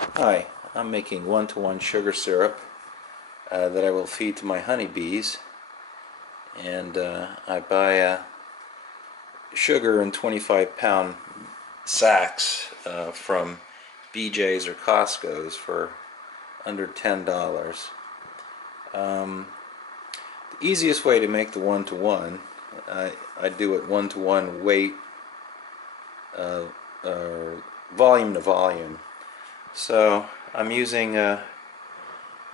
Hi, I'm making 1-to-1 sugar syrup that I will feed to my honeybees, and I buy sugar in 25-pound sacks from BJ's or Costco's for under $10. The easiest way to make the 1-to-1, I do it 1-to-1 weight, volume to volume. So I'm using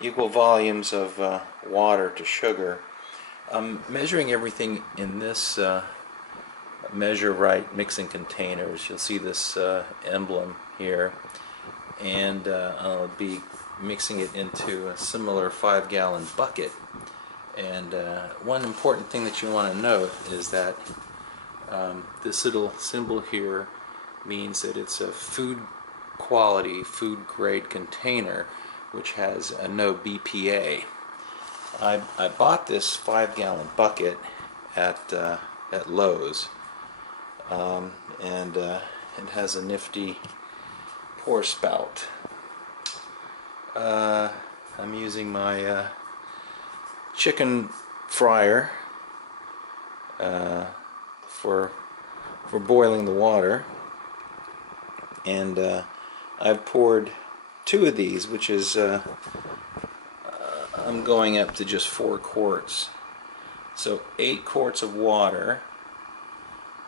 equal volumes of water to sugar. I'm measuring everything in this Measure Right mixing containers. You'll see this emblem here, and I'll be mixing it into a similar 5-gallon bucket. And one important thing that you want to note is that this little symbol here means that it's a food quality, food grade container which has a no BPA. I bought this 5-gallon bucket at Lowe's, and it has a nifty pour spout. I'm using my chicken fryer for boiling the water, and I've poured 2 of these, which is I'm going up to just 4 quarts. So 8 quarts of water,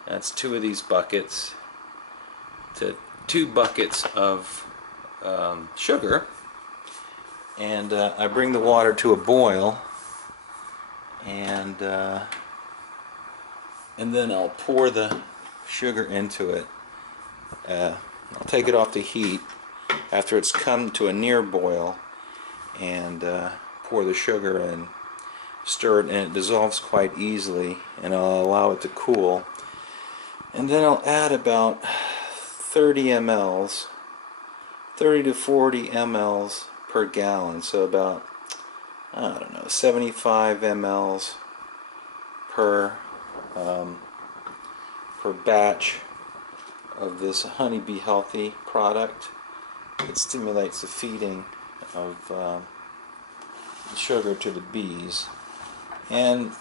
that's 2 of these buckets, to 2 buckets of sugar, and I bring the water to a boil, and then I'll pour the sugar into it. I'll take it off the heat after it's come to a near boil, and pour the sugar in, stir it, and it dissolves quite easily, and I'll allow it to cool. And then I'll add about 30 mLs, 30 to 40 mLs per gallon, so about, I don't know, 75 mLs per batch of this Honeybee Healthy product. It stimulates the feeding of sugar to the bees. And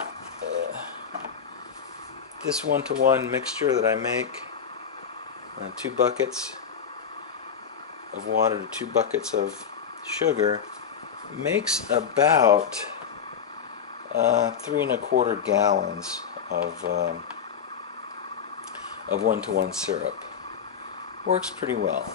this 1-to-1 mixture that I make, 2 buckets of water to 2 buckets of sugar, makes about 3 1/4 gallons of 1-to-1 syrup. Works pretty well.